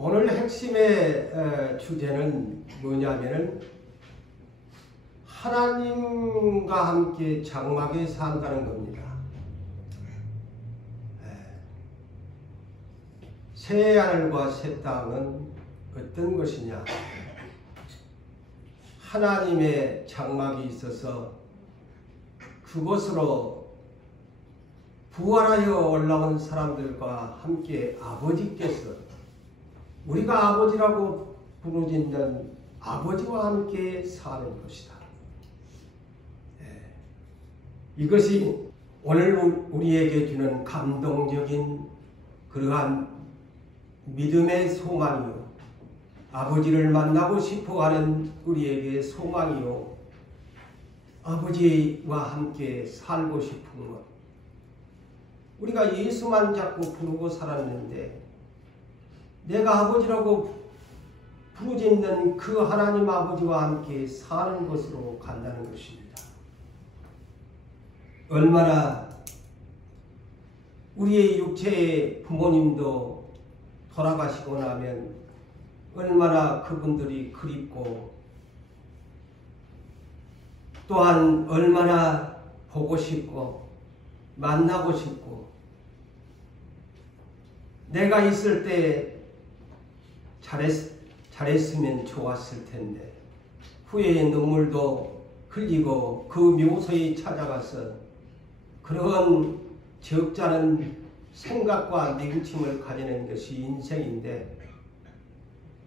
오늘 핵심의 주제는 뭐냐면은 하나님과 함께 장막에 산다는 겁니다. 새 하늘과 새 땅은 어떤 것이냐? 하나님의 장막이 있어서 그곳으로 부활하여 올라온 사람들과 함께 아버지께서, 우리가 아버지라고 부르짖는 아버지와 함께 사는 것이다. 이것이 오늘 우리에게 주는 감동적인 그러한 믿음의 소망이요, 아버지를 만나고 싶어하는 우리에게 소망이요, 아버지와 함께 살고 싶은 것. 우리가 예수만 자꾸 부르고 살았는데 내가 아버지라고 부르짖는 그 하나님 아버지와 함께 사는 것으로 간다는 것입니다. 얼마나 우리의 육체의 부모님도 돌아가시고 나면 얼마나 그분들이 그립고, 또한 얼마나 보고 싶고 만나고 싶고, 내가 있을 때 잘했으면 좋았을 텐데 후회의 눈물도 흘리고 그 묘소에 찾아가서 그런 적잖은 생각과 냉침을 가지는 것이 인생인데,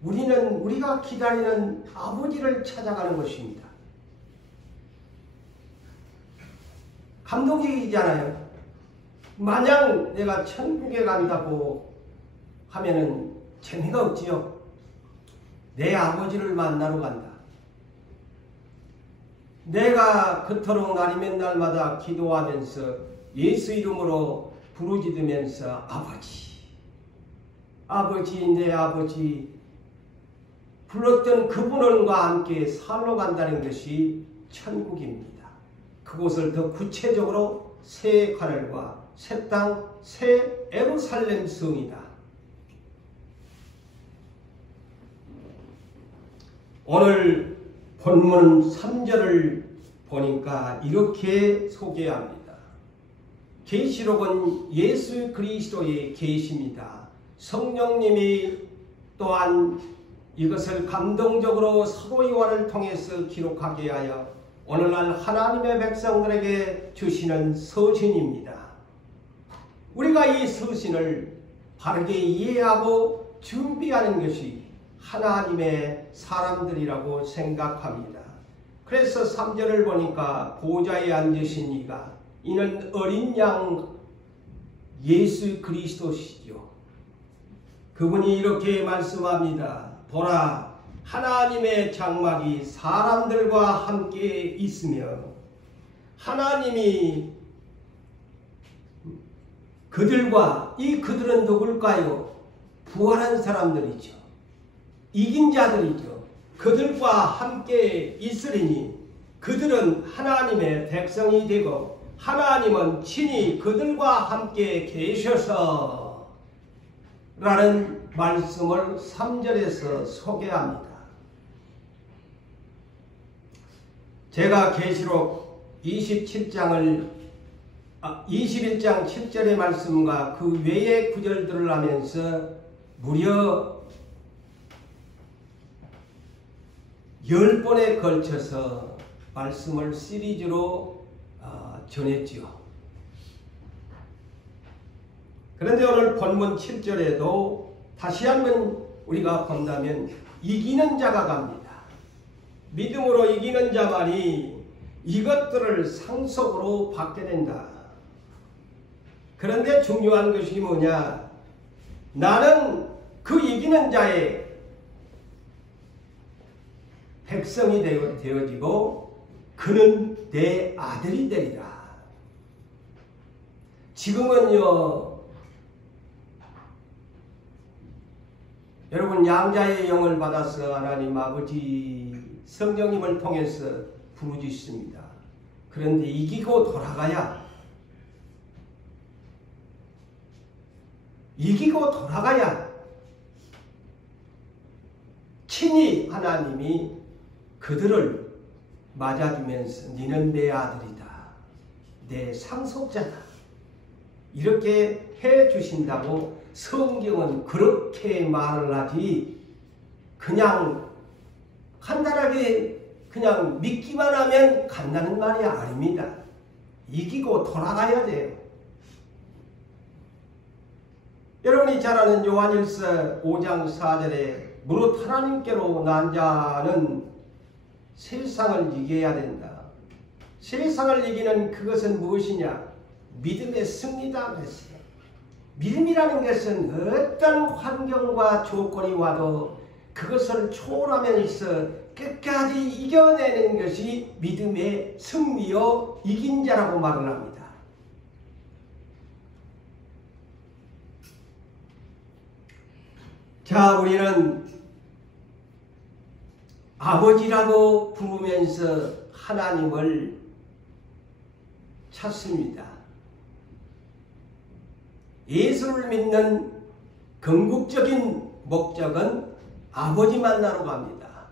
우리가 기다리는 아버지를 찾아가는 것입니다. 감동적이잖아요. 만약 내가 천국에 간다고 하면은 재미가 없지요. 내 아버지를 만나러 간다. 내가 그토록 날이면 날마다 기도하면서 예수 이름으로 부르짖으면서 아버지, 아버지, 내 아버지 불렀던 그분과 함께 살러 간다는 것이 천국입니다. 그곳을 더 구체적으로 새 하늘과 새 땅, 새 예루살렘 성이다. 오늘 본문 3절을 보니까 이렇게 소개합니다. 계시록은 예수 그리스도의 계시입니다. 성령님이 또한 이것을 감동적으로 사도 요한을 통해서 기록하게 하여 오늘날 하나님의 백성들에게 주시는 서신입니다. 우리가 이 서신을 바르게 이해하고 준비하는 것이 하나님의 사람들이라고 생각합니다. 그래서 3절을 보니까 보좌에 앉으신 이가, 이는 어린 양 예수 그리스도시죠. 그분이 이렇게 말씀합니다. 보라, 하나님의 장막이 사람들과 함께 있으며 하나님이 그들과, 이 그들은 누굴까요? 부활한 사람들이죠. 이긴 자들이죠. 그들과 함께 있으리니 그들은 하나님의 백성이 되고 하나님은 친히 그들과 함께 계셔서 라는 말씀을 3절에서 소개합니다. 제가 계시록 21장 7절의 말씀과 그 외의 구절들을 하면서 무려 10번에 걸쳐서 말씀을 시리즈로 전했지요. 그런데 오늘 본문 7절에도 다시 한번 우리가 본다면 이기는 자가 갑니다. 믿음으로 이기는 자만이 이것들을 상속으로 받게 된다. 그런데 중요한 것이 뭐냐? 나는 그 이기는 자의 백성이 되어지고 그는 내 아들이 되리라. 지금은요, 여러분 양자의 영을 받아서 하나님 아버지 성령님을 통해서 부르짖습니다. 그런데 이기고 돌아가야 친히 하나님이 그들을 맞아주면서 너는 내 아들이다, 내 상속자다 이렇게 해주신다고 성경은 그렇게 말을 하지, 그냥 간단하게 그냥 믿기만 하면 간다는 말이 아닙니다. 이기고 돌아가야 돼요. 여러분이 잘 아는 요한일서 5장 4절에 무릇 하나님께로 난 자는 세상을 이겨야 된다. 세상을 이기는 그것은 무엇이냐? 믿음의 승리다 그랬어요. 믿음이라는 것은 어떤 환경과 조건이 와도 그것을 초월하면서 끝까지 이겨내는 것이 믿음의 승리요 이긴 자라고 말을 합니다. 자, 우리는 아버지라고 부르면서 하나님을 찾습니다. 예수를 믿는 궁극적인 목적은 아버지 만나러 갑니다.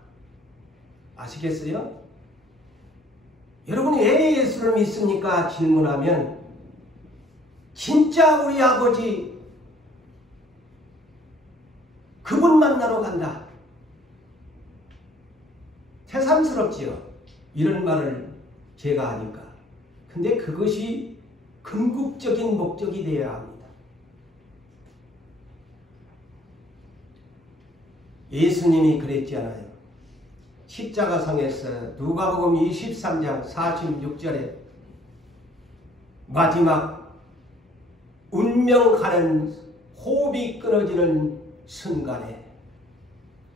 아시겠어요? 여러분이 왜 예수를 믿습니까? 질문하면 진짜 우리 아버지 그분 만나러 간다. 새삼스럽지요. 이런 말을 제가 하니까. 근데 그것이 궁극적인 목적이 되어야 합니다. 예수님이 그랬잖아요. 십자가상에서 누가복음 23장 46절에 마지막 운명하는 호흡이 끊어지는 순간에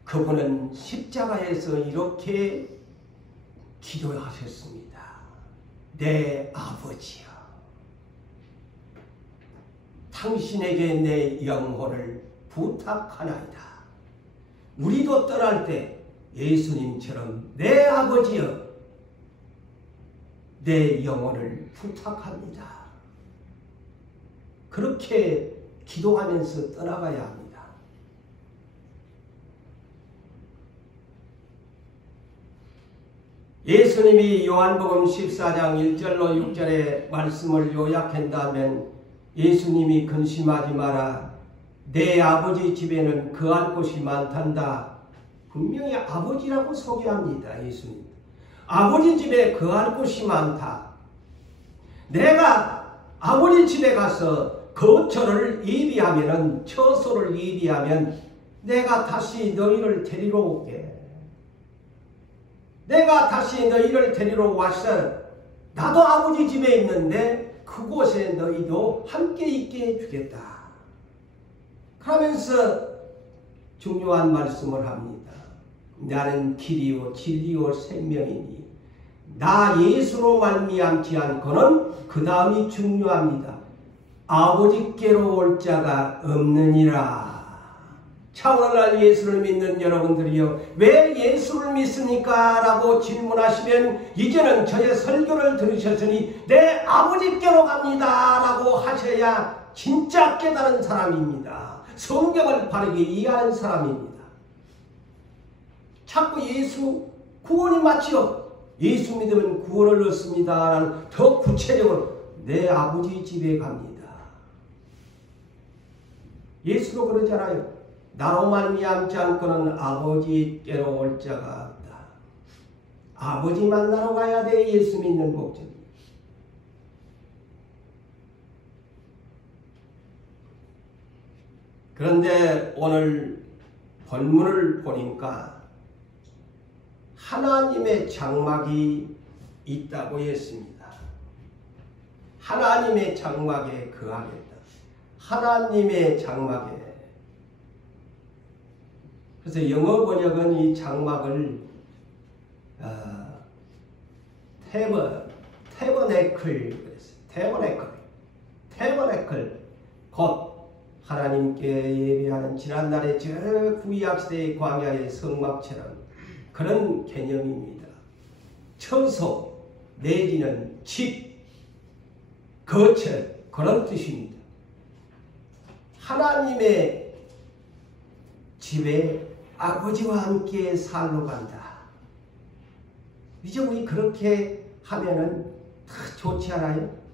그분은 십자가에서 이렇게 기도하셨습니다. 내 아버지여, 당신에게 내 영혼을 부탁하나이다. 우리도 떠날 때 예수님처럼 내 아버지여, 내 영혼을 부탁합니다. 그렇게 기도하면서 떠나가야 합니다. 예수님이 요한복음 14장 1절로 6절의 말씀을 요약한다면 예수님이 근심하지 마라. 내 아버지 집에는 거할 곳이 많단다. 분명히 아버지라고 소개합니다. 예수님. 아버지 집에 거할 곳이 많다. 내가 아버지 집에 가서 거처를 예비하면, 처소를 예비하면 내가 다시 너희를 데리러 올게. 내가 다시 너희를 데리러 와서 나도 아버지 집에 있는데 그곳에 너희도 함께 있게 해주겠다. 그러면서 중요한 말씀을 합니다. 나는 길이요 진리요 생명이니 나 예수로 말미암지 않고는 그 다음이 중요합니다. 아버지께로 올 자가 없느니라. 자, 오늘날 예수를 믿는 여러분들이요, 왜 예수를 믿습니까? 라고 질문하시면 이제는 저의 설교를 들으셨으니 내 아버지께로 갑니다 라고 하셔야 진짜 깨달은 사람입니다. 성경을 바르게 이해하는 사람입니다. 자꾸 예수 구원이 맞지요? 예수 믿으면 구원을 얻습니다 라는 더 구체적으로 내 아버지 집에 갑니다. 예수도 그러잖아요. 나로 말미암지 않고는 아버지께로 올 자가 없다. 아버지 만나러 가야 돼. 예수 믿는 목적. 그런데 오늘 본문을 보니까 하나님의 장막이 있다고 했습니다. 하나님의 장막에 거하겠다. 하나님의 장막에. 그래서 영어 번역은 이 장막을 태버네클 그랬어요. 태버네클 곧 하나님께 예배하는 지난날의 저 구약시대의 광야의 성막처럼 그런 개념입니다. 처소 내지는 집, 거처 그런 뜻입니다. 하나님의 집에 아버지와 함께 살러 간다. 이제 우리 그렇게 하면은 다 좋지 않아요?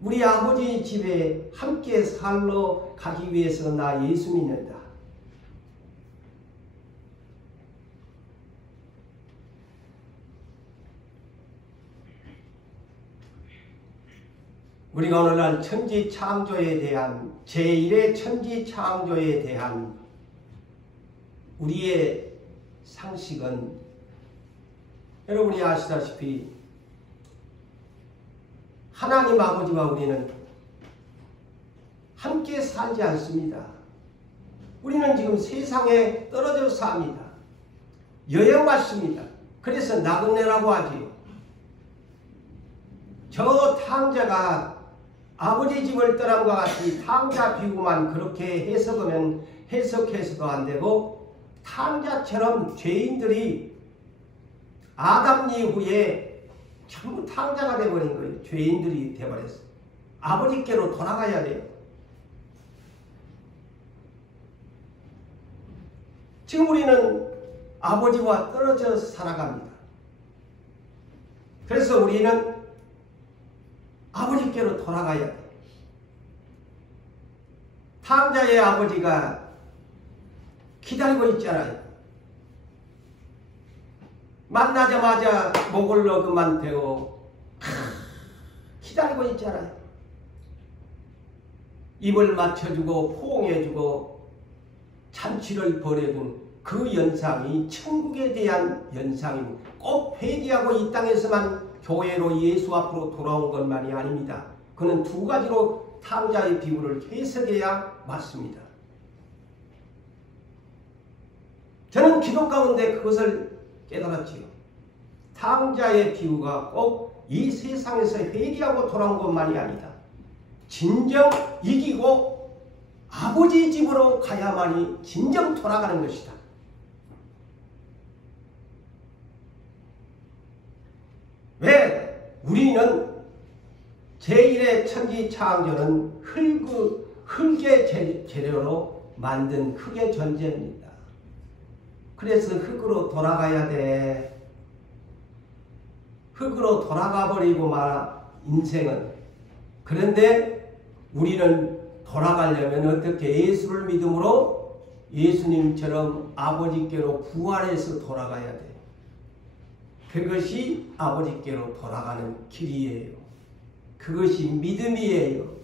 우리 아버지 집에 함께 살러 가기 위해서 나 예수 믿는다. 우리가 오늘날 천지 창조에 대한 제1의 천지 창조에 대한 우리의 상식은 여러분이 아시다시피 하나님 아버지와 우리는 함께 살지 않습니다. 우리는 지금 세상에 떨어져 삽니다. 여행 왔습니다. 그래서 나그네라고 하지요. 저 탕자가 아버지 집을 떠남과 같이 탕자 비유만 그렇게 해석해서도 안 되고, 탕자처럼 죄인들이 아담 이후에 전부 탕자가 되어버린 거예요. 죄인들이 되어버렸어요. 아버지께로 돌아가야 돼요. 지금 우리는 아버지와 떨어져 살아갑니다. 그래서 우리는 아버지께로 돌아가야 돼. 탕자의 아버지가 기다리고 있잖아요. 만나자마자 목을 그만 대고 기다리고 있잖아요. 입을 맞춰주고 포옹해주고 잔치를 벌여준 그 연상이 천국에 대한 연상입니다. 꼭 회개하고 이 땅에서만 교회로 예수 앞으로 돌아온 것만이 아닙니다. 그는 두 가지로 탕자의 비유를 해석해야 맞습니다. 저는 기도 가운데 그것을 깨달았지요. 탕자의 비유가 꼭 이 세상에서 회개하고 돌아온 것만이 아니다. 진정 이기고 아버지 집으로 가야만이 진정 돌아가는 것이다. 왜? 우리는 제1의 천지 창조는 흙의 재료로 만든 흙의 존재입니다. 그래서 흙으로 돌아가야 돼. 흙으로 돌아가 버리고 말 인생은. 그런데 우리는 돌아가려면 어떻게? 예수를 믿음으로 예수님처럼 아버지께로 부활해서 돌아가야 돼. 그것이 아버지께로 돌아가는 길이에요. 그것이 믿음이에요.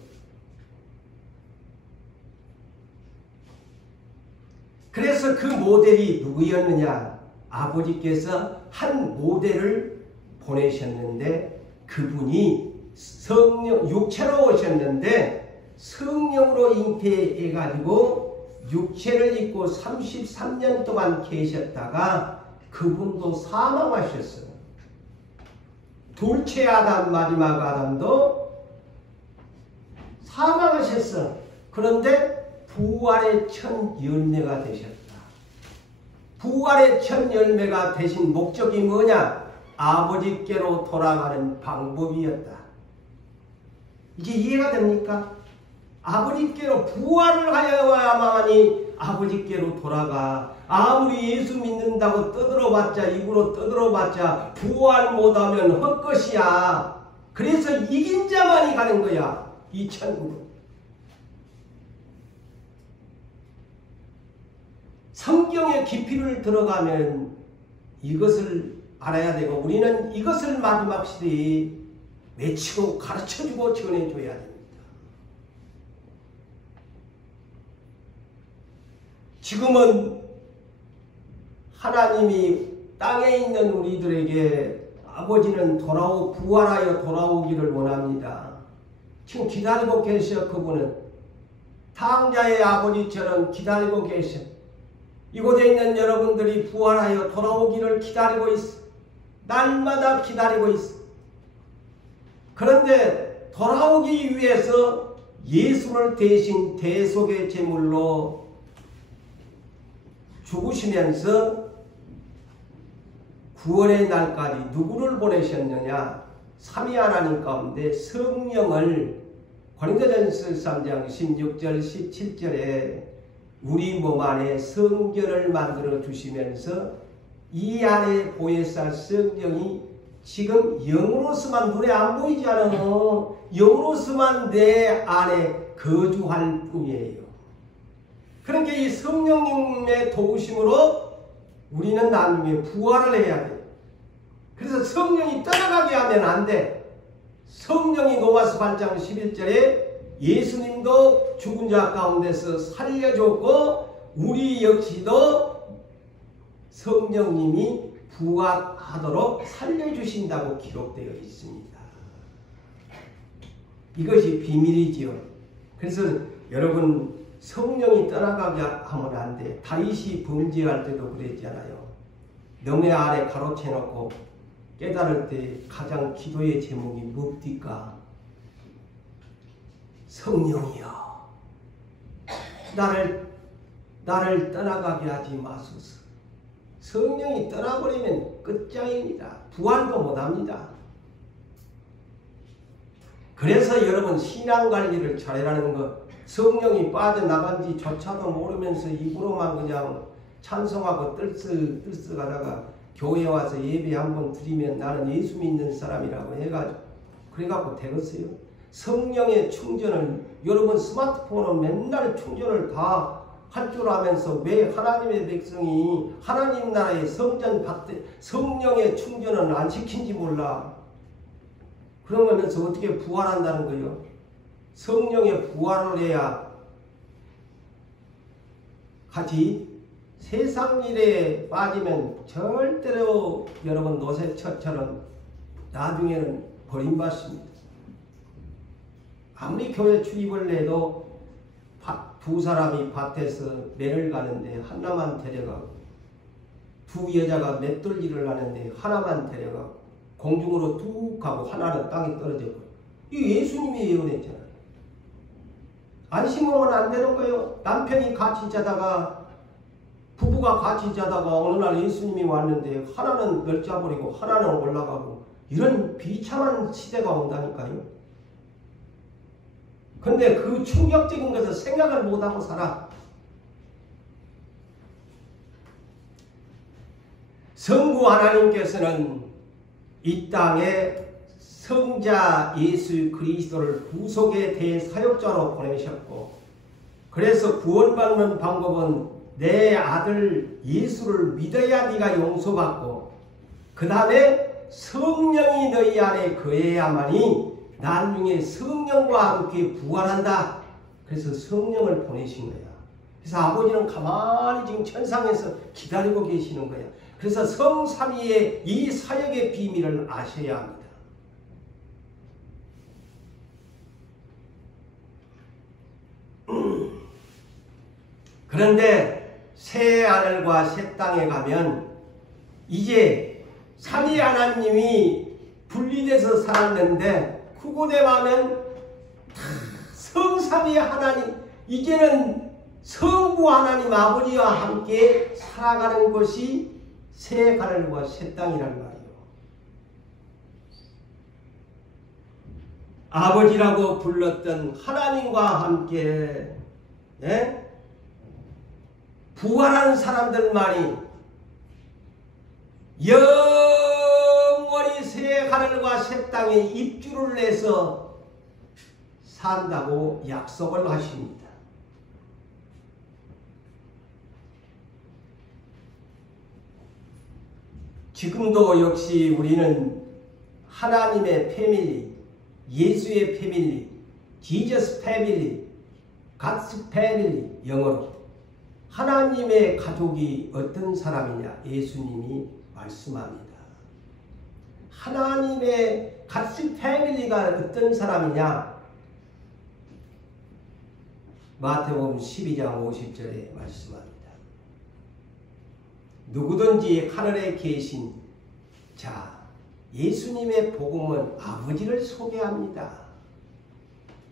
그래서 그 모델이 누구였느냐? 아버지께서 한 모델을 보내셨는데, 그분이 성령, 육체로 오셨는데 성령으로 잉태해가지고 육체를 입고 33년 동안 계셨다가 그분도 사망하셨어요. 둘째 아담, 마지막 아담도 사망하셨어. 그런데 부활의 첫 열매가 되셨다. 부활의 첫 열매가 되신 목적이 뭐냐? 아버지께로 돌아가는 방법이었다. 이제 이해가 됩니까? 아버지께로 부활을 하여야만이 아버지께로 돌아가. 아무리 예수 믿는다고 떠들어봤자, 입으로 떠들어봤자 부활 못하면 헛것이야. 그래서 이긴 자만이 가는 거야, 이 천국은. 성경의 깊이를 들어가면 이것을 알아야 되고, 우리는 이것을 마지막 시대에 외치고 가르쳐주고 전해줘야 됩니다. 지금은 하나님이 땅에 있는 우리들에게 아버지는 부활하여 돌아오기를 원합니다. 지금 기다리고 계셔. 그분은 탕자의 아버지처럼 기다리고 계셔. 이곳에 있는 여러분들이 부활하여 돌아오기를 기다리고 있어. 날마다 기다리고 있어. 그런데 돌아오기 위해서 예수를 대신 대속의 제물로 죽으시면서 구원의 날까지 누구를 보내셨느냐? 삼위 하나님 가운데 성령을 고린도전서 3장 16절 17절에 우리 몸 안에 성전을 만들어 주시면서 이 안에 보혜사 성령이 지금 영으로서만 눈에 안 보이지 않아. 영으로서만 내 안에 거주할 뿐이에요. 그러니까 이 성령님의 도우심으로 우리는 나중에 부활을 해야 돼. 그래서 성령이 떠나가게 하면 안 돼. 성령이 로마서 8장 11절에 예수님도 죽은 자 가운데서 살려줬고 우리 역시도 성령님이 부활하도록 살려주신다고 기록되어 있습니다. 이것이 비밀이지요. 그래서 여러분 성령이 떠나가게 하면 안 돼. 다윗이 범죄할 때도 그랬잖아요. 명예 아래 가로채놓고 깨달을 때 가장 기도의 제목이 뭡니까? 성령이여 나를 떠나가게 하지 마소서. 성령이 떠나버리면 끝장입니다. 부활도 못합니다. 그래서 여러분 신앙관리를 잘하라는 것, 성령이 빠져나간지 조차도 모르면서 입으로만 그냥 찬송하고 들썩가다가 교회 와서 예배 한번 드리면 나는 예수 믿는 사람이라고 해가지고 그래갖고 되겠어요? 성령의 충전을 여러분 스마트폰은 맨날 충전을 다 할 줄 아면서 왜 하나님의 백성이 하나님 나라의 성령의 충전을 안 시킨지 몰라. 그러면서 어떻게 부활한다는 거예요? 성령의 부활을 해야 하지. 세상 일에 빠지면 절대로 여러분 노새처처럼 나중에는 버림받습니다. 아무리 교회 출입을 해도 두 사람이 밭에서 매를 가는데 하나만 데려가고 두 여자가 맷돌질을 하는데 하나만 데려가고 공중으로 뚝 가고 하나는 땅에 떨어져버려. 이 예수님이 예언했잖아요. 안심하면 안 되는 거예요. 남편이 같이 자다가 부부가 같이 자다가 어느 날 예수님이 왔는데 하나는 멸자버리고 하나는 올라가고 이런 비참한 시대가 온다니까요. 근데 그 충격적인 것을 생각을 못하고 살아. 성부 하나님께서는 이 땅에 성자 예수 그리스도를 구속의 대사역자로 보내셨고, 그래서 구원받는 방법은 내 아들 예수를 믿어야 네가 용서받고 그 다음에 성령이 너희 안에 거해야만이 나중에 성령과 함께 부활한다. 그래서 성령을 보내신 거야. 그래서 아버지는 가만히 지금 천상에서 기다리고 계시는 거야. 그래서 성삼위의 이 사역의 비밀을 아셔야 합니다. 그런데 새 하늘과 새 땅에 가면 이제 삼위 하나님이 분리돼서 살았는데 그곳에 가면 성삼위 하나님, 이제는 성부 하나님 아버지와 함께 살아가는 것이 새 하늘과 새 땅이란 말이에요. 아버지라고 불렀던 하나님과 함께 부활한 사람들만이 영원히 새 하늘과 새 땅에 입주를 내서 산다고 약속을 하십니다. 지금도 역시 우리는 하나님의 패밀리, 예수의 패밀리, 지저스 패밀리, 갓스 패밀리, 영어로 하나님의 가족이 어떤 사람이냐 예수님이 말씀합니다. 하나님의 갓스 패밀리가 어떤 사람이냐 마태복음 12장 50절에 말씀합니다. 누구든지 하늘에 계신 자, 예수님의 복음은 아버지를 소개합니다.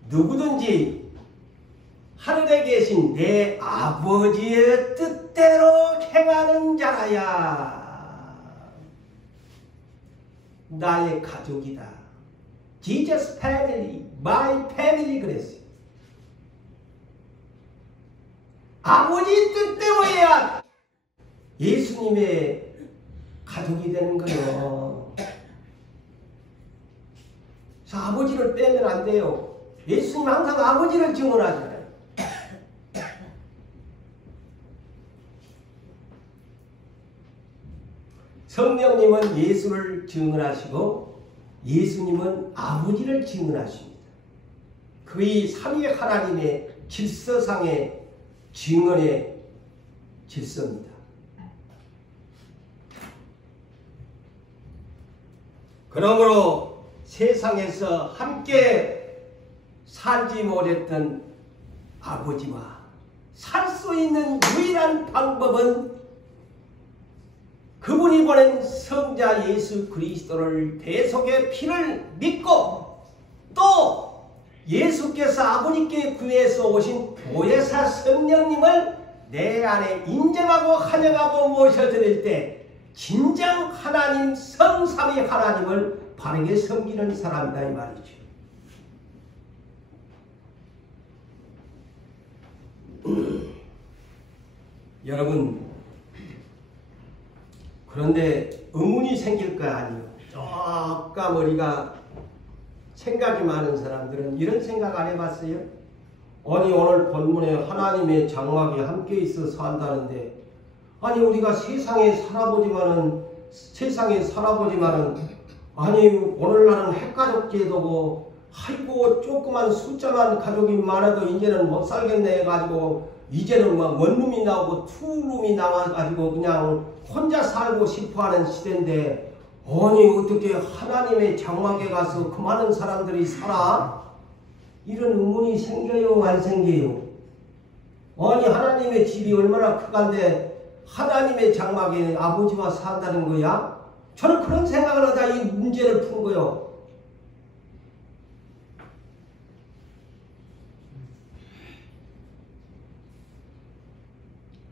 누구든지 하늘에 계신 내 아버지의 뜻대로 행하는 자라야 나의 가족이다. Jesus family, my family 그랬어요. 아버지 뜻대로해야 예수님의 가족이 되는 거예요. 그래서 아버지를 빼면 안 돼요. 예수님 항상 아버지를 증언하잖아요. 성령님은 예수를 증언하시고 예수님은 아버지를 증언하십니다. 그의 삼위 하나님의 질서상의 증언의 질서입니다. 그러므로 세상에서 함께 살지 못했던 아버지와 살 수 있는 유일한 방법은 그분이 보낸 성자 예수 그리스도를 대속의 피를 믿고 또 예수께서 아버지께 구해서 오신 보혜사 성령님을 내 안에 인정하고 환영하고 모셔드릴 때 진정 하나님 성삼위 하나님을 바르게 섬기는 사람이다 이 말이죠. 여러분, 그런데 의문이 생길 거 아니에요. 조금 우리가 생각이 많은 사람들은 이런 생각 안 해봤어요? 아니 오늘 본문에 하나님의 장막이 함께 있어 산다는데 아니 우리가 세상에 살아보지만은 아니 오늘날은 핵가족 제도고 아이고 조그만 숫자만 가족이 많아도 이제는 못 살겠네 해가지고 이제는 막 원룸이 나오고 투룸이 나와가지고 그냥 혼자 살고 싶어하는 시대인데 아니 어떻게 하나님의 장막에 가서 그 많은 사람들이 살아? 이런 의문이 생겨요 안 생겨요? 아니 하나님의 집이 얼마나 크간데 하나님의 장막에 아버지와 산다는 거야? 저는 그런 생각을 하다 이 문제를 푼 거예요.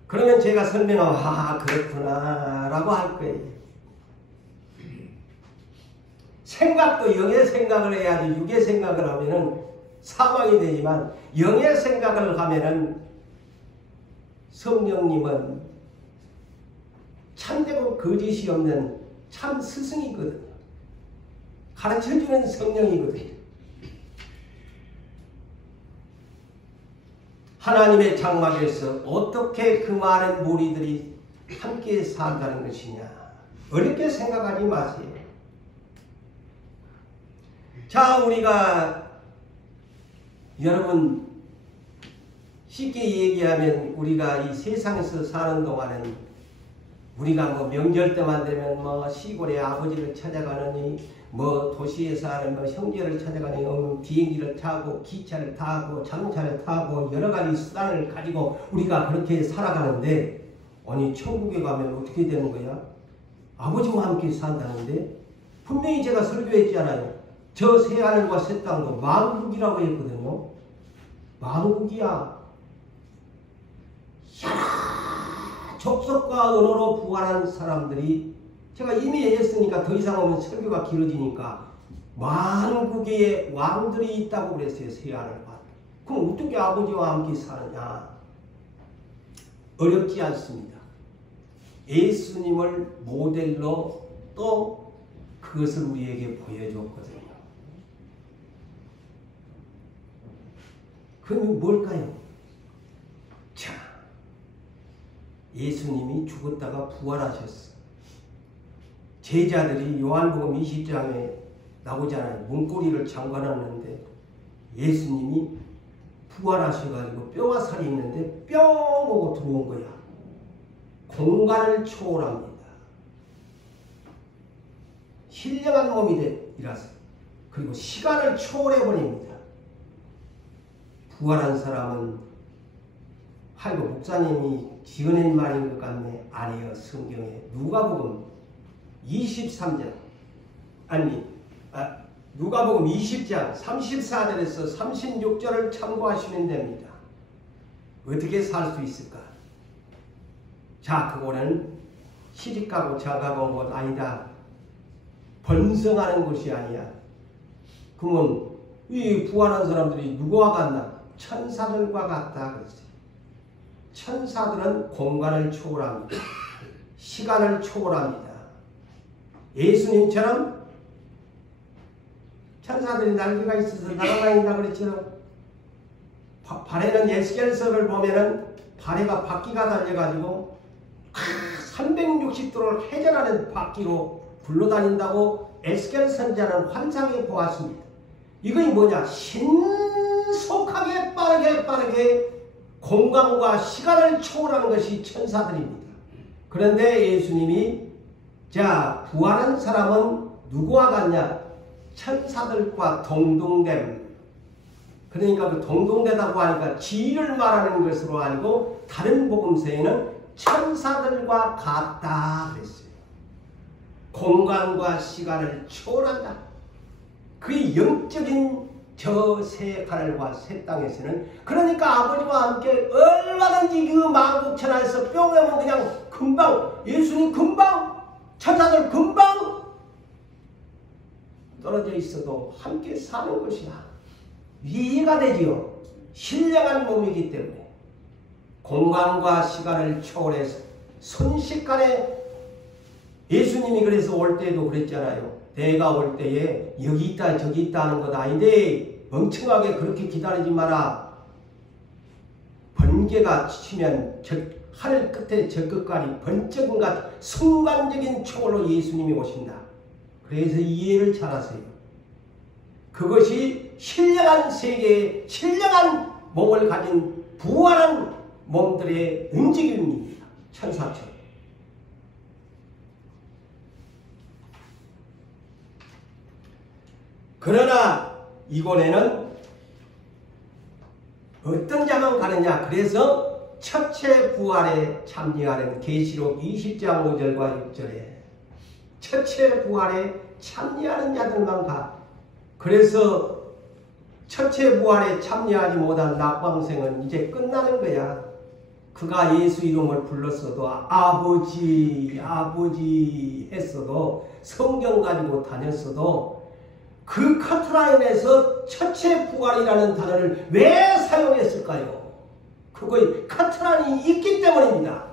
그러면 제가 설명하면 그렇구나 라고 할 거예요. 생각도 영의 생각을 해야지 육의 생각을 하면은 사망이 되지만 영의 생각을 하면은 성령님은 참되고 거짓이 없는 참 스승이거든요. 가르쳐주는 성령이거든요. 하나님의 장막에서 어떻게 그 많은 무리들이 함께 산다는 것이냐. 어렵게 생각하지 마세요. 자, 우리가 여러분 쉽게 얘기하면 우리가 이 세상에서 사는 동안은 우리가 뭐 명절 때만 되면 뭐 시골에 아버지를 찾아가느니 뭐 도시에 사는 뭐 형제를 찾아가니 비행기를 타고 기차를 타고 자동차를 타고 여러 가지 수단을 가지고 우리가 그렇게 살아가는데 아니 천국에 가면 어떻게 되는 거야? 아버지와 함께 산다는데 분명히 제가 설교했잖아요. 저 새하늘과 새 땅도 만국이라고 했거든요. 만국이야. 족속과 언어로 부활한 사람들이 제가 이미 얘기했으니까 더 이상 하면 설교가 길어지니까 만국의 왕들이 있다고 그랬어요. 새하늘과. 그럼 어떻게 아버지와 함께 사느냐? 어렵지 않습니다. 예수님을 모델로 또 그것을 우리에게 보여줬거든요. 그럼 뭘까요? 자, 예수님이 죽었다가 부활하셨어. 제자들이 요한복음 20장에 나오잖아요. 문고리를 잠가놨는데 예수님이 부활하셔가지고 뼈와 살이 있는데 뿅 하고 들어온 거야. 공간을 초월합니다. 신령한 몸이 되라서 그리고 시간을 초월해버립니다. 부활한 사람은 하이고 목사님이 지어낸 말인 것 같네. 아니에요. 성경에 누가복음 23장 누가복음 20장 34절에서 36절을 참고하시면 됩니다. 어떻게 살 수 있을까? 자, 그거는 시집가고 장가가 온 것 아니다. 번성하는 것이 아니야. 그러면 이 부활한 사람들이 누구와 같나? 천사들과 같다 그랬어요. 천사들은 공간을 초월합니다. 시간을 초월합니다. 예수님처럼 천사들이 날개가 있어서 날아다닌다 그랬죠. 발에는 에스겔서를 보면은 발에가 바퀴가 달려가지고 360도를 회전하는 바퀴로 굴러다닌다고 에스겔 선지자는 환상에 보았습니다. 이것이 뭐냐? 신속하게 빠르게 공간과 시간을 초월하는 것이 천사들입니다. 그런데 예수님이 자 부활한 사람은 누구와 같냐? 천사들과 동등됨. 그러니까 그 동등되다고 하니까 지위를 말하는 것으로 아니고 다른 복음서에는 천사들과 같다 그랬어요. 공간과 시간을 초월한다. 그 영적인 저 새 하늘과 새 땅에서는 그러니까 아버지와 함께 얼마든지 그 만국천하에서 뿅 하면 그냥 금방 예수님 금방 천사들 금방 떨어져 있어도 함께 사는 것이야. 이해가 되지요. 신령한 몸이기 때문에 공간과 시간을 초월해서 순식간에 예수님이 그래서 올 때도 그랬잖아요. 내가 올 때에 여기 있다 저기 있다 하는 것 아닌데 멍청하게 그렇게 기다리지 마라. 번개가 치면 하늘 끝에 저 끝까지 번쩍인 것 순간적인 초월로 예수님이 오신다. 그래서 이해를 잘하세요. 그것이 신령한 세계에 신령한 몸을 가진 부활한 몸들의 움직임입니다. 천사처럼. 그러나 이번에는 어떤 자만 가느냐? 그래서 첫째 부활에 참여하는 계시록 20장 5절과 6절에 첫째 부활에 참여하는 자들만 가. 그래서 첫째 부활에 참여하지 못한 낙방생은 이제 끝나는 거야. 그가 예수 이름을 불렀어도 아버지 했어도 성경 가지고 다녔어도 그 카트라인에서 첫째 부활이라는 단어를 왜 사용했을까요? 그거의 카트라인이 있기 때문입니다.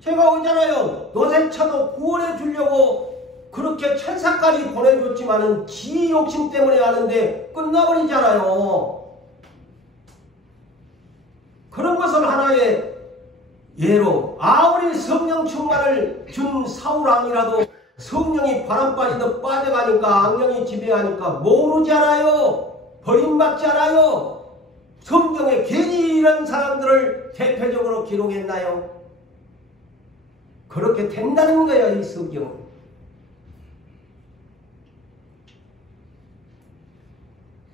제가 오잖아요. 노새처도 구원해 주려고 그렇게 천사까지 보내줬지만은 지 욕심 때문에 하는데 끝나버리잖아요. 그런 것은 하나의 예로 아무리 성령 충만을 준 사울왕이라도 성령이 바람 빠지듯 빠져가니까 악령이 지배하니까 모르잖아요. 버림받잖아요. 성경에 괜히 이런 사람들을 대표적으로 기록했나요? 그렇게 된다는 거예요. 이 성경은.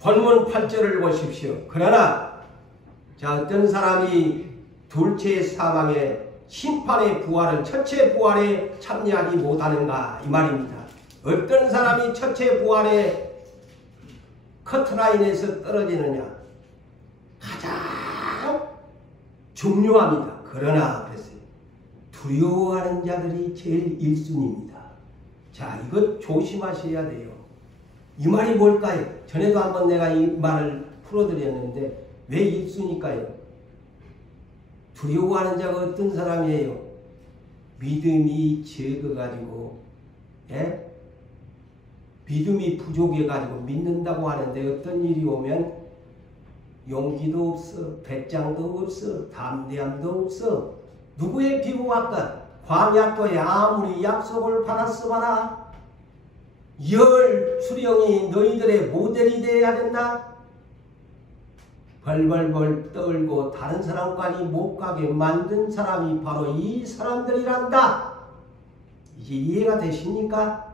본문 8절을 보십시오. 그러나 자 어떤 사람이 둘째 사망에 심판의 부활을 첫째 부활에 참여하지 못하는가 이 말입니다. 어떤 사람이 첫째 부활에 커트라인에서 떨어지느냐 가장 중요합니다. 그러나 그랬어요. 두려워하는 자들이 제일 1순위입니다. 자 이것 조심하셔야 돼요. 이 말이 뭘까요? 전에도 한번 내가 이 말을 풀어드렸는데 왜 1순위일까요? 두려워하는 자가 어떤 사람이에요? 믿음이 적어가지고 믿음이 부족해가지고 믿는다고 하는데 어떤 일이 오면 용기도 없어, 배짱도 없어, 담대함도 없어. 누구에 비교할까? 광야도에 아무리 약속을 받았으마나 열 수령이 너희들의 모델이 되어야 된다. 벌벌벌 떨고 다른 사람까지 못 가게 만든 사람이 바로 이 사람들이란다. 이제 이해가 되십니까?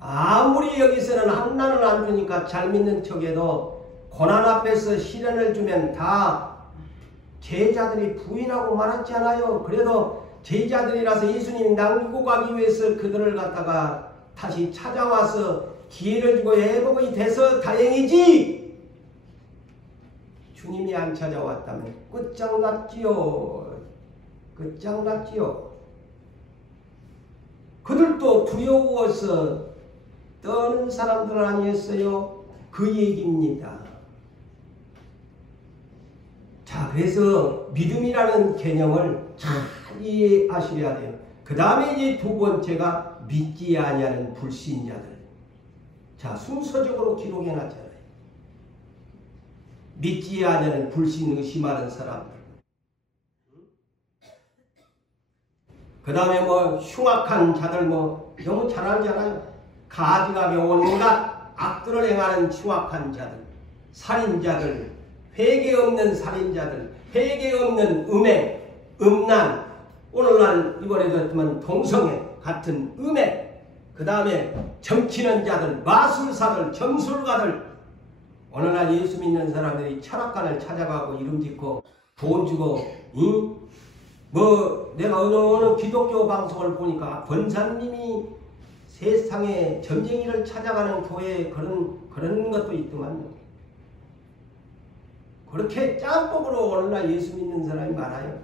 아무리 여기서는 한난을 안 주니까 잘 믿는 척해도 고난 앞에서 시련을 주면 다 제자들이 부인하고 말았잖아요. 그래도 제자들이라서 예수님이 남기고 가기 위해서 그들을 갖다가 다시 찾아와서 기회를 주고 회복이 돼서 다행이지. 주님이 안 찾아왔다면 끝장났지요. 끝장났지요. 그들도 두려워서 떠는 사람들 아니었어요? 그 얘기입니다. 자, 그래서 믿음이라는 개념을 잘 이해하셔야 돼요. 그 다음에 이제 두 번째가 믿지 아니하는 불신자들. 자, 순서적으로 기록해 놨잖아요. 믿지 아니하는 불신 의심하는 사람들. 그 다음에 뭐 흉악한 자들 너무 잘 알잖아요. 가증하게 온갖 악들을 행하는 흉악한 자들, 살인자들, 회개 없는 살인자들, 회개 없는 음행, 음란, 오늘날 이번에도 했지만 동성애 같은 음행, 그 다음에 점치는 자들, 마술사들, 점술가들, 오늘날 예수 믿는 사람들이 철학관을 찾아가고 이름 짓고 돈 주고, 내가 어느 기독교 방송을 보니까 권사님이 세상에 점쟁이를 찾아가는 교회에 그런 것도 있더만요. 그렇게 짬뽕으로 오늘날 예수 믿는 사람이 많아요.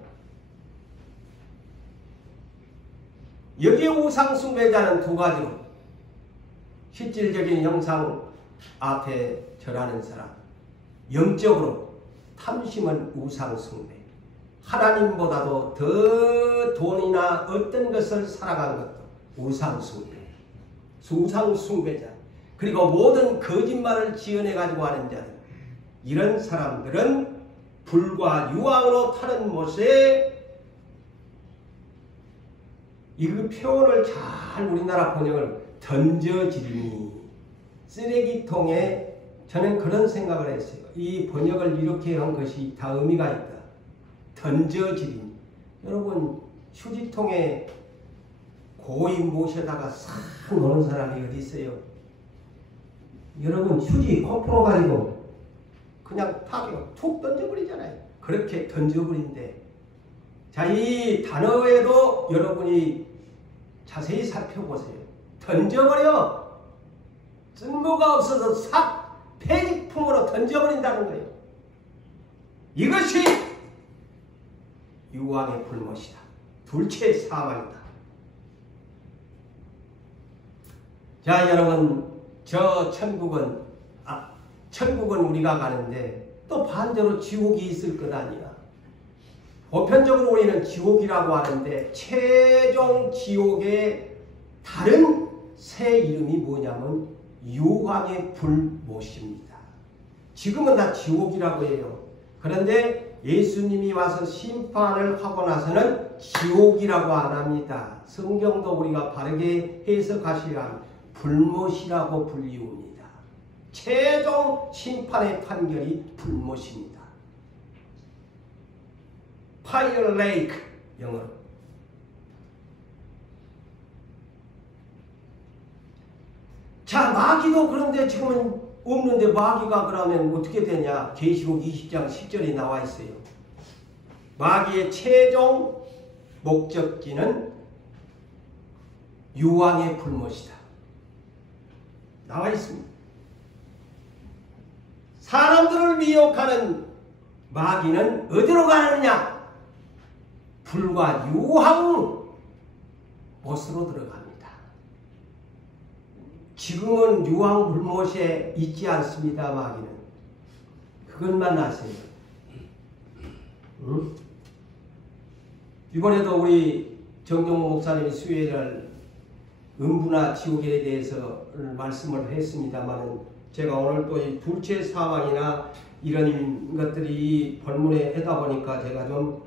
여기에 우상 숭배자는 두 가지로, 실질적인 형상 앞에 절하는 사람, 영적으로 탐심은 우상 숭배, 하나님보다도 더 돈이나 어떤 것을 살아간 것도 우상 숭배, 우상 숭배자, 그리고 모든 거짓말을 지어내가지고 하는 자들, 이런 사람들은 불과 유황으로 타는 못에, 이 표현을 잘 우리나라 번역을 던져지리니, 쓰레기통에, 저는 그런 생각을 했어요. 이 번역을 이렇게 한 것이 다 의미가 있다. 던져지리니. 여러분, 휴지통에 고인 모셔다가 싹 놓는 사람이 어디 있어요? 여러분, 휴지 콕 풀어가지고 그냥 타고 툭 던져버리잖아요. 그렇게 던져버린데, 자, 이 단어에도 여러분이 자세히 살펴보세요. 던져버려. 쓸모가 없어서 싹 폐기품으로 던져버린다는 거예요. 이것이 유황의 불못이다. 둘째 사망이다. 자, 여러분, 천국은 우리가 가는데 또 반대로 지옥이 있을 것 아니야. 보편적으로 우리는 지옥이라고 하는데 최종 지옥의 다른 새 이름이 뭐냐면 유황의 불못입니다. 지금은 다 지옥이라고 해요. 그런데 예수님이 와서 심판을 하고 나서는 지옥이라고 안 합니다. 성경도 우리가 바르게 해석하셔야 합니다. 불못이라고 불리웁니다. 최종 심판의 판결이 불못입니다. 파이어 레이크, 영어로. 자, 마귀도 그런데 지금은 없는데 마귀가 그러면 어떻게 되냐? 계시록 20장 10절에 나와 있어요. 마귀의 최종 목적지는 유황의 불못이다. 나와 있습니다. 사람들을 미혹하는 마귀는 어디로 가느냐? 불과 유황 못으로 들어갑니다. 지금은 유황 불못에 있지 않습니다. 마귀는. 그것만 아세요. 응? 이번에도 우리 정종호 목사님이 수요일날 음부나 지옥에 대해서 말씀을 했습니다만, 제가 오늘 또 이 둘째 사망이나 이런 것들이 본문에 하다 보니까 제가 좀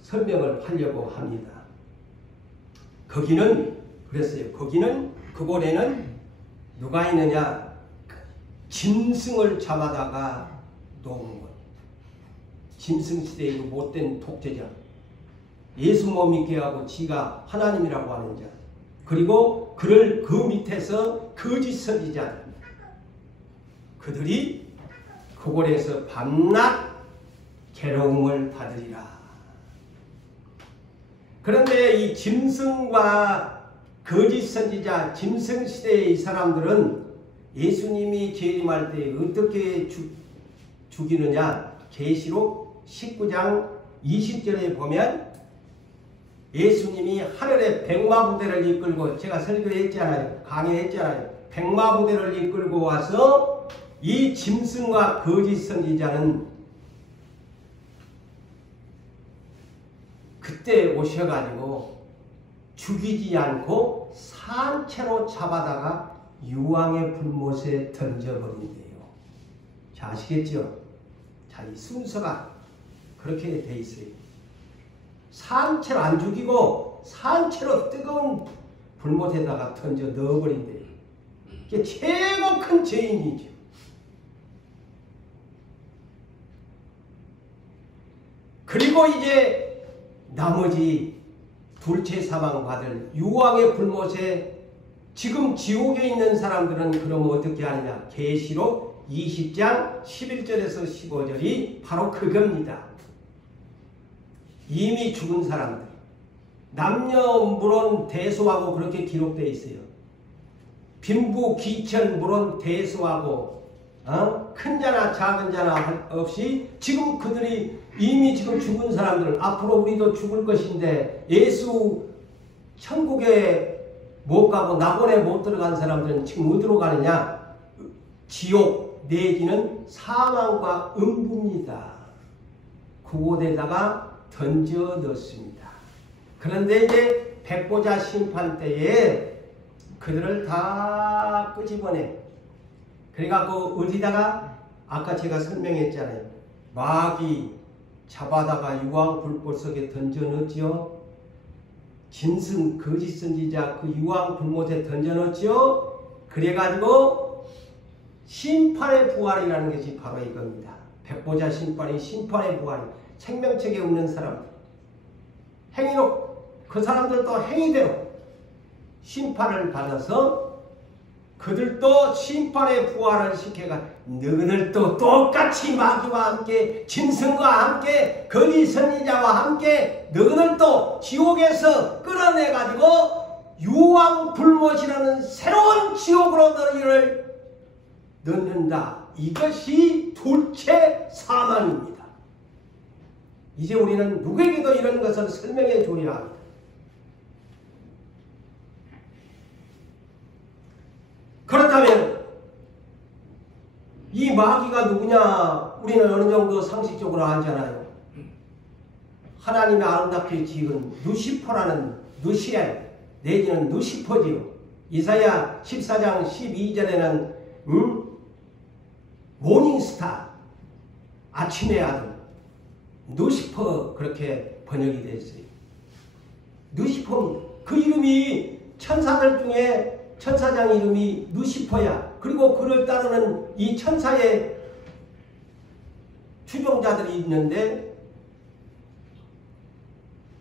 설명을 하려고 합니다. 거기는 그랬어요. 그곳에는 누가 있느냐? 짐승을 잡아다가 놓은 것. 짐승시대의 못된 독재자, 예수 못 믿게 하고 지가 하나님이라고 하는 자, 그리고 그 밑에서 거짓 선지자들, 그들이 그곳에서 밤낮 괴로움을 받으리라. 그런데 이 짐승과 거짓 선지자, 짐승시대의 이 사람들은 예수님이 재림할 때 어떻게 죽이느냐? 계시록 19장 20절에 보면 예수님이 하늘에 백마부대를 이끌고, 제가 설교했잖아요. 강의했잖아요. 백마부대를 이끌고 와서 이 짐승과 거짓 선지자는 그때 오셔가지고 죽이지 않고 산채로 잡아다가 유황의 불못에 던져버린대요. 자, 아시겠죠? 자, 이 순서가 그렇게 돼 있어요. 산채로 안 죽이고 산채로 뜨거운 불못에다가 던져 넣어버린대요. 이게 최고 큰 죄인이죠. 그리고 이제 나머지 둘째 사망받을 유황의 불못에 지금 지옥에 있는 사람들은 그럼 어떻게 하느냐? 계시록 20장 11절에서 15절이 바로 그겁니다. 이미 죽은 사람들, 남녀 물론 대소하고 그렇게 기록되어 있어요. 빈부 귀천 물론 대소하고 큰 자나 작은 자나 없이 지금 그들이 이미 지금 죽은 사람들, 앞으로 우리도 죽을 것인데 예수 천국에 못 가고 낙원에 못 들어간 사람들은 지금 어디로 가느냐? 지옥 내지는 사망과 음부입니다. 그곳에다가 던져 넣습니다. 그런데 이제 백보자 심판 때에 그들을 다 끄집어내. 그래갖고 어디다가 아까 제가 설명했잖아요. 마귀 잡아다가 유황 불꽃 속에 던져 넣었지요. 짐승 거짓 선지자 그 유황 불못에 던져 넣었지요. 그래가지고 심판의 부활이라는 것이 바로 이겁니다. 백보자 심판이 심판의 부활이 생명책에 없는 사람들 행위로 그 사람들도 행위대로 심판을 받아서 그들도 심판의 부활을 시켜가 너희들도 똑같이 마귀와 함께 짐승과 함께 거짓 선지자와 함께 너희들도 지옥에서 끌어내가지고 유황 불못이라는 새로운 지옥으로 너희를 넣는다. 이것이 둘째 사망입니다. 이제 우리는 누구에게도 이런 것을 설명해 줘야 합니다. 그렇다면 이 마귀가 누구냐? 우리는 어느 정도 상식적으로 알잖아요. 하나님의 아름답게 지은 루시퍼라는 누시엘 내지는 루시퍼지요. 이사야 14장 12절에는 모닝스타 아침의 아들 루시퍼 그렇게 번역이 됐어요. 루시퍼입니다. 그 이름이 천사들 중에 천사장 이름이 루시퍼야. 그리고 그를 따르는 이 천사의 추종자들이 있는데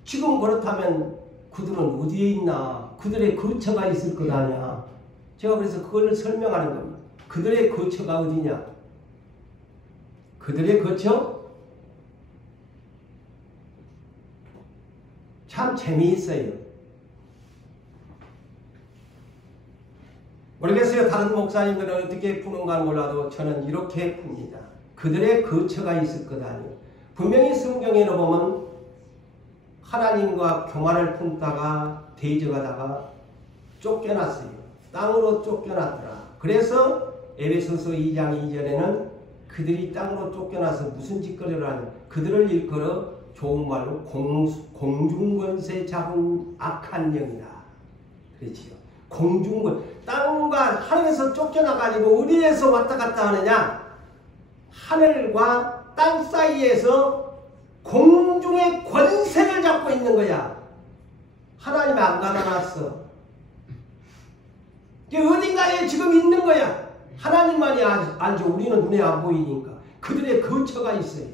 지금 그렇다면 그들은 어디에 있나? 그들의 거처가 있을 것 아니야. 제가 그래서 그걸 설명하는 겁니다. 그들의 거처가 어디냐? 그들의 거처? 참 재미있어요. 모르겠어요. 다른 목사님들은 어떻게 푸는가 몰라도 저는 이렇게 풉니다. 그들의 거처가 있을 것 아니에요. 분명히 성경에는 보면 하나님과 교만을 품다가 대적하다가 쫓겨났어요. 땅으로 쫓겨났더라. 그래서 에베소서 2장 2절에는 그들이 땅으로 쫓겨나서 무슨 짓거리를 하냐. 그들을 일컬어 좋은 말로 공중권세 잡은 악한 영이다. 그렇지요. 공중권, 땅과 하늘에서 쫓겨나가지고 어디에서 왔다 갔다 하느냐? 하늘과 땅 사이에서 공중의 권세를 잡고 있는 거야. 하나님이 안 가다놨어. 어딘가에 지금 있는 거야. 하나님만이 알죠. 우리는 눈에 안 보이니까. 그들의 거처가 있어요.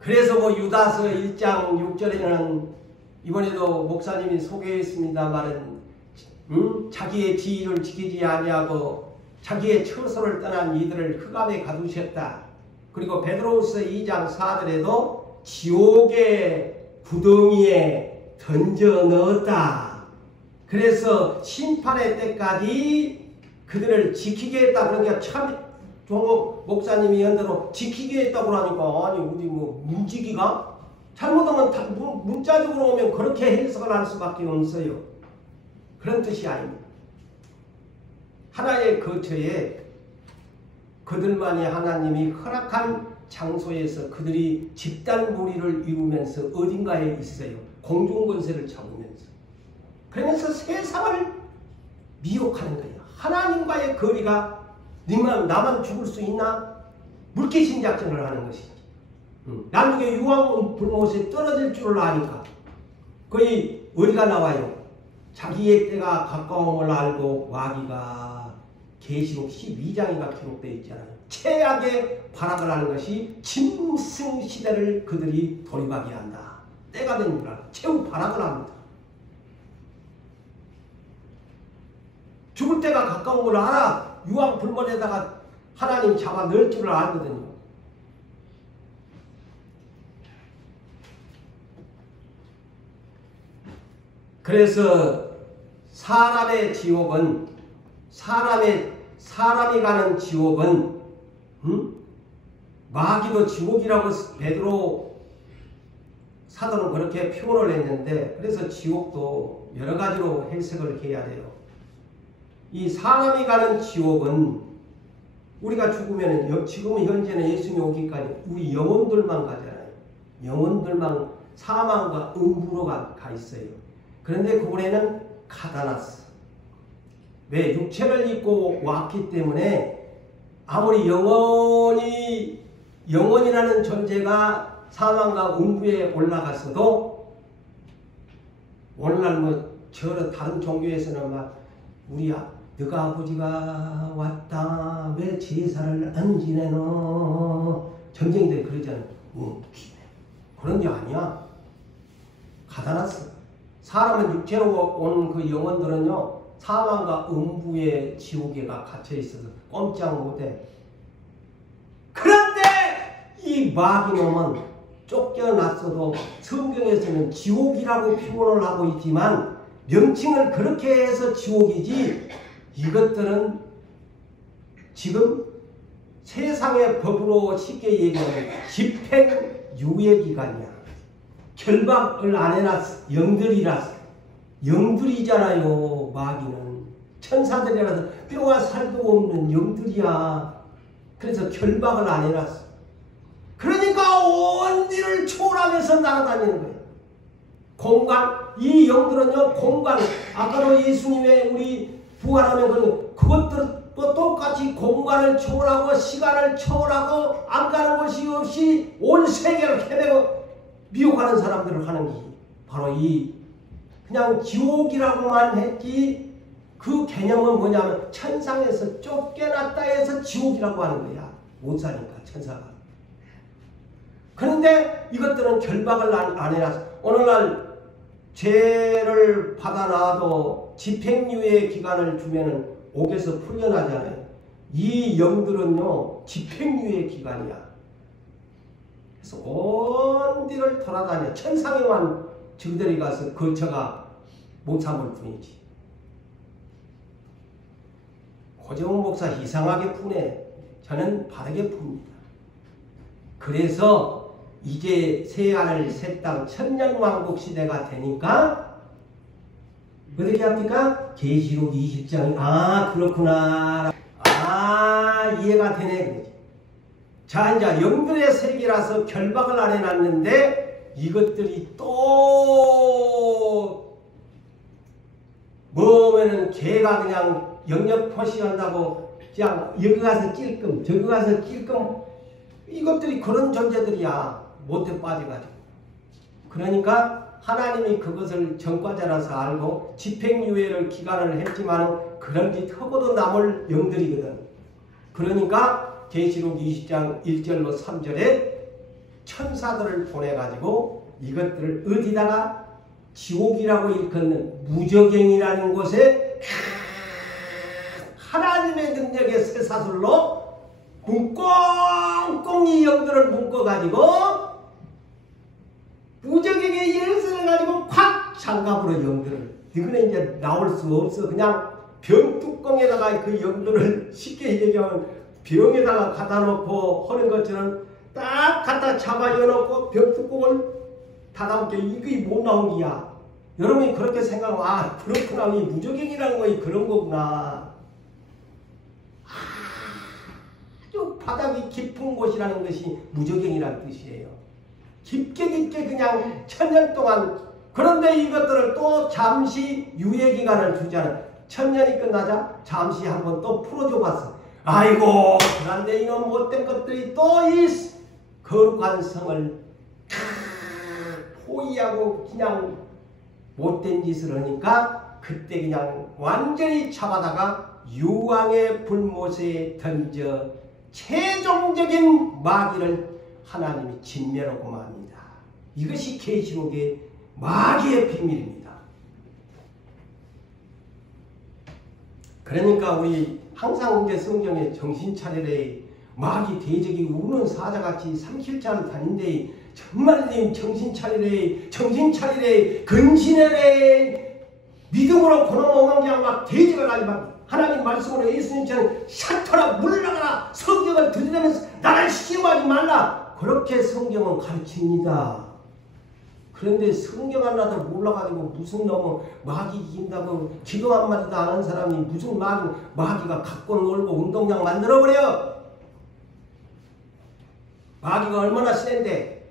그래서 뭐 유다서 1장 6절에는 이번에도 목사님이 소개했습니다마는 자기의 지위를 지키지 아니하고 자기의 처소를 떠난 이들을 흑암에 가두셨다. 그리고 베드로후서 2장 4절에도 지옥의 구덩이에 던져 넣었다. 그래서 심판의 때까지 그들을 지키게 했다. 그러니까 참 종옥 목사님이 연대로 지키게 했다고 하니까 아니 우리 뭐 문지기가? 잘못하면 문자적으로 오면 그렇게 해석을 할 수밖에 없어요. 그런 뜻이 아닙니다. 하나의 거처에 그들만이 하나님이 허락한 장소에서 그들이 집단 무리를 이루면서 어딘가에 있어요. 공중권세를 잡으면서. 그러면서 세상을 미혹하는 거예요. 하나님과의 거리가 나만 죽을 수 있나? 물귀신 작전을 하는 것이지. 나중에 유황 불못에 떨어질 줄을 아니까 거의 어디가 나와요? 자기의 때가 가까움을 알고 마귀가 계시록 12장이가 기록되어 있잖아요. 최악의 발악을 하는 것이 짐승시대를 그들이 돌입하게 한다. 때가 되니까 최후 발악을 합니다. 죽을 때가 가까운 걸 알아. 유황 불못에다가 하나님 잡아 넣을 줄을 알거든요. 그래서 사람의 지옥은 사람이 가는 지옥은 마귀도 지옥이라고 베드로 사도는 그렇게 표현을 했는데, 그래서 지옥도 여러 가지로 해석을 해야 돼요. 이 사람이 가는 지옥은 우리가 죽으면 지금 현재는 예수님이 오기까지 우리 영혼들만 가잖아요. 영혼들만 사망과 음부로 가 있어요. 그런데 그번에는 가다놨어. 왜? 육체를 입고 왔기 때문에 아무리 영혼이라는 존재가 사망과 음부에 올라갔어도 오늘날 저 다른 종교에서는 너가 아버지가 왔다 왜 제사를 안 지내노 전쟁들 그러잖아요. 그런 게 아니야. 가다놨어. 사람은 육체로 온 그 영혼들은요 사망과 음부의 지옥에가 갇혀 있어서 꼼짝 못해. 그런데 이 마귀놈은 쫓겨났어도 성경에서는 지옥이라고 표현을 하고 있지만 명칭을 그렇게 해서 지옥이지, 이것들은 지금 세상의 법으로 쉽게 얘기하면 집행유예기간이야. 결박을 안 해놨어. 영들이잖아요. 마귀는 천사들이라서 뼈와 살도 없는 영들이야. 그래서 결박을 안 해놨어. 그러니까 온디를 초월하면서 날아다니는 거예요. 공간, 이 영들은요 공간, 아까도 예수님의 우리 부활하면 그것들도 똑같이 공간을 초월하고 시간을 초월하고 안 가는 곳이 없이 온 세계를 헤매고 미혹하는 사람들을 하는 게 바로 이 그냥 지옥이라고만 했지, 그 개념은 뭐냐면 천상에서 쫓겨났다 해서 지옥이라고 하는 거야. 못 사니까 천사가. 그런데 이것들은 결박을 안 해놨어. 오늘날 죄를 받아놔도 집행유예 기간을 주면은 옥에서 풀려나잖아요. 이 영들은요 집행유예 기간이야. 그래서 온 데를 돌아다녀. 천상에만 저들이 가서 거처가 못 참을 뿐이지. 고재홍 목사 이상하게 푸네. 저는 바르게 풉니다. 그래서 이제 새하늘 새땅 천년왕국 시대가 되니까 어떻게 합니까? 계시록 20장이 그렇구나. 이해가 되네. 자, 이제 영들의 세계라서 결박을 안 해놨는데 이것들이 또 뭐면은 개가 그냥 영역 표시한다고 그냥 여기 가서 찔끔 저기 가서 찔끔, 이것들이 그런 존재들이야. 못해 빠져가지고. 그러니까 하나님이 그것을 전과자라서 알고 집행유예를 기간을 했지만 그런 짓 하고도 남을 영들이거든. 그러니까 계시록 20장 1절로 3절에 천사들을 보내가지고 이것들을 어디다가 지옥이라고 일컫는 무저갱이라는 곳에 하나님의 능력의 쇠사슬로 꽁꽁이 영들을 묶어가지고 무저갱의 열쇠를 가지고 콱 장갑으로 영들을, 이거는 이제 나올 수 없어. 그냥 병뚜껑에다가 그 영들을 쉽게 얘기하면 병에다가 갖다 놓고 하는 것처럼 딱 갖다 잡아 여놓고 병뚜껑을 닫아놓게 이게 못 나온 기야. 여러분이 그렇게 생각하면 그렇구나. 이 무저갱이라는 거 그런 거구나. 아주 바닥이 깊은 곳이라는 것이 무저갱이라는 뜻이에요. 깊게 그냥 1000년 동안. 그런데 이것들을 또 잠시 유예기간을 주잖아요. 1000년이 끝나자 잠시 한번 또 풀어줘 봤어. 아이고, 그런데 이런 못된 것들이 또 이 거룩한 성을 포위하고 그냥 못된 짓을 하니까 그때 그냥 완전히 잡아다가 유황의 불못에 던져 최종적인 마귀를 하나님이 진멸하고 맙니다. 이것이 계시록의 마귀의 비밀입니다. 그러니까 우리 항상 이제 성경에 정신 차리래, 마귀 대적이 우는 사자같이 삼킬자를 다닌데 정말님 정신 차리래, 정신 차리래, 근신해래. 믿음으로 고놈오만 그냥 막 대적을 하지 마. 하나님 말씀으로 예수님처럼 샤터라 물러가라, 성경을 들으면서 나를 시험하지 말라, 그렇게 성경은 가르칩니다. 그런데 성경 하나도 몰라가지고 무슨 너무 마귀 이긴다고 기도 한마디도 안 하는 사람이 무슨 마귀가 갖고 놀고 운동장 만들어버려. 마귀가 얼마나 센데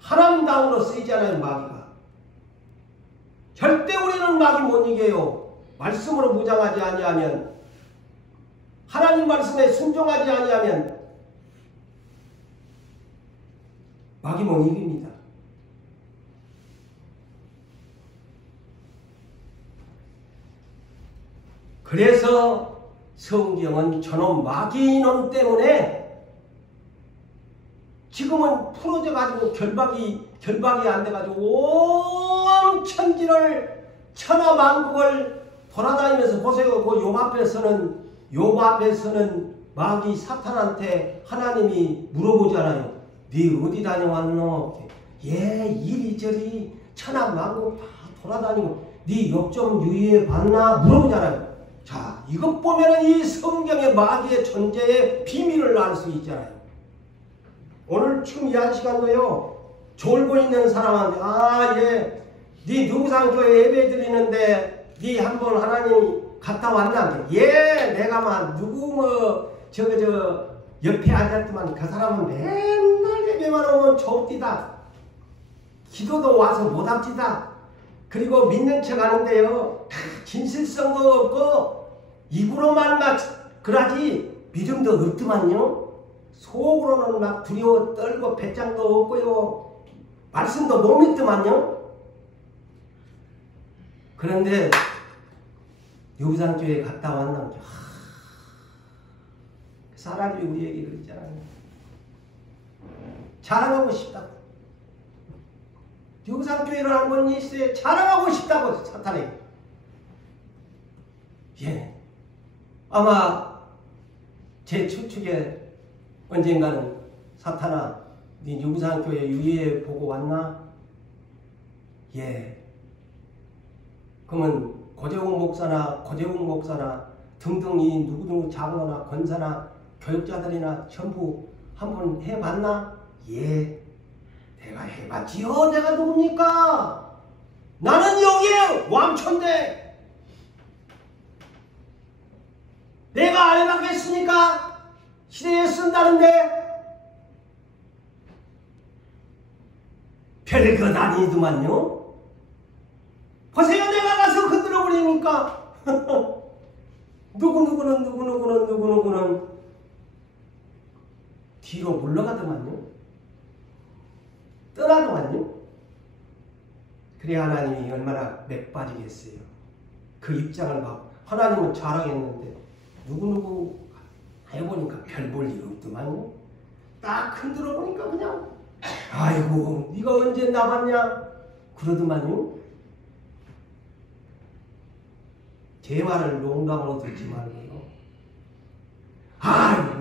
하나님 당으로 쓰이잖아요. 마귀가 절대 우리는 마귀 못 이겨요. 말씀으로 무장하지 아니하면, 하나님 말씀에 순종하지 아니하면 마귀 못 이깁니다. 그래서 성경은 저놈 마귀놈 때문에 지금은 풀어져 가지고 결박이 안 돼 가지고 온 천지를 천하만국을 돌아다니면서 보세요. 그 욥 앞에서는 마귀 사탄한테 하나님이 물어보잖아요. 네 어디 다녀왔노? 예, 이리저리 천하만국 다 돌아다니고 네 욕 좀 유의해 봤나? 물어보잖아요. 자, 이것 보면은 이 성경의 마귀의 존재의 비밀을 알 수 있잖아요. 오늘 지금 이 한 시간도요, 졸고 있는 사람한테 예, 네 누구상교회 예배 드리는데 네 한번 하나님 갔다 왔나? 예, 내가 막 누구 저 옆에 앉았더만 그 사람은 맨날 예배만 오면 좁디다. 기도도 와서 못합디다. 그리고 믿는 척 하는데요, 진실성도 없고 입으로만 막 그러지 믿음도 없더만요. 속으로는 막 두려워 떨고 배짱도 없고요, 말씀도 못 믿더만요. 그런데 유부상교회 갔다 왔나? 사람이 우리에게 그랬잖아요. 자랑하고 싶다고. 유부상교회를 한번 있어요. 자랑하고 싶다고 사탄이. 예. 아마 제 추측에 언젠가는 사탄아, 네 유부상교회 유예 보고 왔나? 예. 그러면 고재웅 목사나 등등 이 누구누구 장로나 권사나 교육자들이나 전부 한번 해봤나? 예. 내가 해봤지요. 내가 누굽니까? 나는 여기에 왕초인데 내가 안 해봤겠습니까? 시대에 쓴다는데 별것 아니더만요. 보세요. 내가 가서 건드려버리니까 누구누구는 뒤로 물러가더만요. 떠나더만요. 그래 하나님이 얼마나 맥빠지겠어요. 그 입장을 봐. 하나님은 잘하겠는데 누구누구 해보니까 별 볼 일 없더만요. 딱 흔들어 보니까 그냥 아이고 네가 언제 나봤냐 그러더만요. 제 말을 농담으로 듣지 말고요.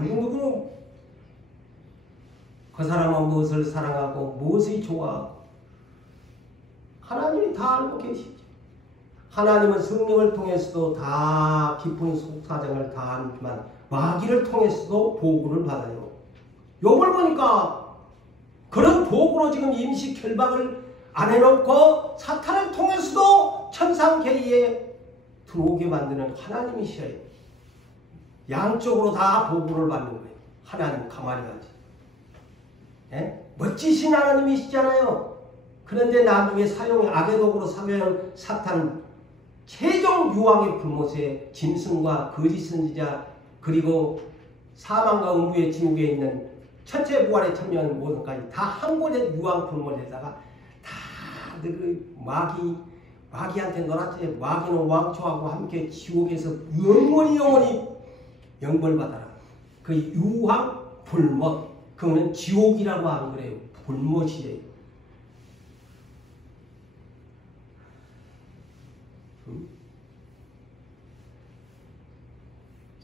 누구 그 사람은 무엇을 사랑하고 무엇이 좋아하고 하나님이 다 알고 계시죠. 하나님은 성령을 통해서도 다 깊은 속사정을 다 알지만 마귀를 통해서도 보고를 받아요. 욥을 보니까 그런 보고로 지금 임시 결박을 안 해놓고 사탄을 통해서도 천상계리에 들어오게 만드는 하나님이셔요. 양쪽으로 다 보고를 받는 거예요. 하나님 가만히 하지. 예? 멋지신 하나님이시잖아요. 그런데 나중에 악의 도구로 사용한 사탄은 최종 유황의 불못에 짐승과 거짓 선지자 그리고 사망과 음부의 지옥에 있는 첫째 부활에 참여하는 모든까지 다 한 곳에 유황 불못에다가 다 그 마귀한테 놀았지. 마귀는 왕초하고 함께 지옥에서 영원히 영벌받아라. 그 유황 불못 그거는 지옥이라고 하는 거래요. 불못이에요.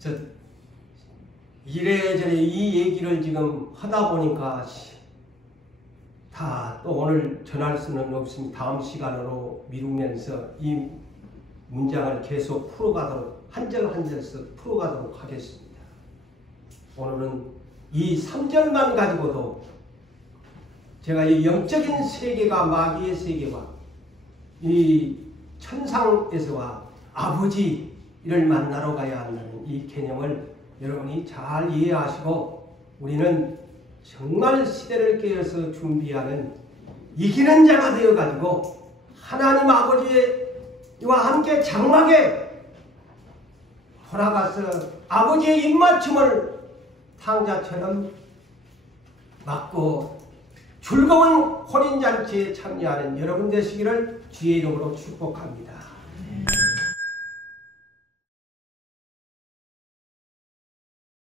그래서 이래저래 이 얘기를 지금 하다 보니까 다 또 오늘 전할 수는 없습니다. 다음 시간으로 미루면서 이 문장을 계속 풀어가도록 한 절 한 절씩 풀어가도록 하겠습니다. 오늘은 이 3절만 가지고도 제가 이 영적인 세계가 마귀의 세계와 이 천상에서와 아버지를 만나러 가야 한다는 이 개념을 여러분이 잘 이해하시고 우리는 정말 시대를 깨어서 준비하는 이기는 자가 되어가지고 하나님 아버지와 함께 장막에 돌아가서 아버지의 입맞춤을 탕자처럼 맞고 즐거운 혼인잔치에 참여하는 여러분 되시기를 주의 이름으로 축복합니다.